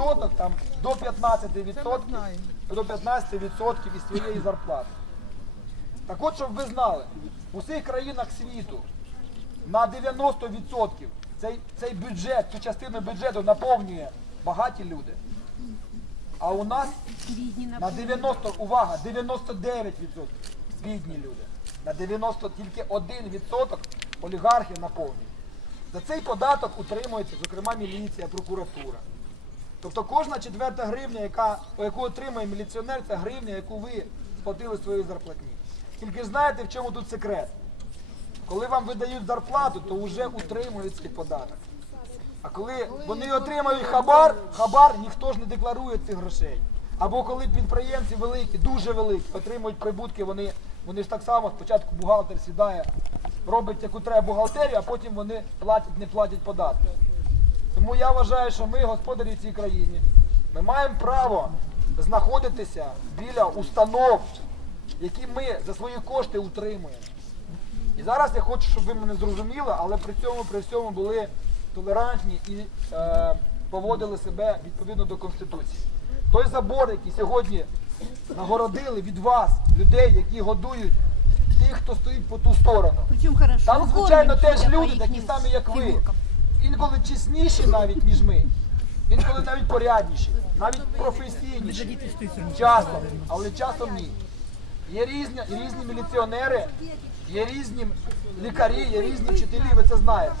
відсоток, там до 15 Це ми відсотків, до 15 відсотків із твоєї зарплати. Так от, щоб ви знали, у всіх країнах світу на 90% цей, цей бюджет, цю частину бюджету наповнює багаті люди. А у нас на 90, увага, 99% бідні люди. На 90 тільки 1% олігархи наповнюють. За цей податок утримується, зокрема, міліція, прокуратура. Тобто кожна четверта гривня, яка, яку отримує міліціонер, це гривня, яку ви сплатили своєї зарплатні. Тільки знаєте, в чому тут секрет? Коли вам видають зарплату, то вже утримують цей податок. А коли вони отримають хабар, хабар ніхто ж не декларує цих грошей. Або коли підприємці великі, дуже великі, отримують прибутки, вони, вони ж так само спочатку бухгалтер сідає, робить яку треба бухгалтерію, а потім вони платять, не платять податки. Тому я вважаю, що ми, господарі цій країні, ми маємо право знаходитися біля установ, які ми за свої кошти утримуємо. І зараз я хочу, щоб ви мене зрозуміли, але при цьому при всьому були толерантні і е, поводили себе відповідно до Конституції. Той забор, який сьогодні нагородили від вас, людей, які годують тих, хто стоїть по ту сторону. Там, звичайно, теж люди, такі самі, як ви. Інколи чесніші навіть, ніж ми. Інколи навіть порядніші, навіть професійніші. Часом, але часом ні. Є різні, різні міліціонери, є різні лікарі, є різні вчителі, ви це знаєте.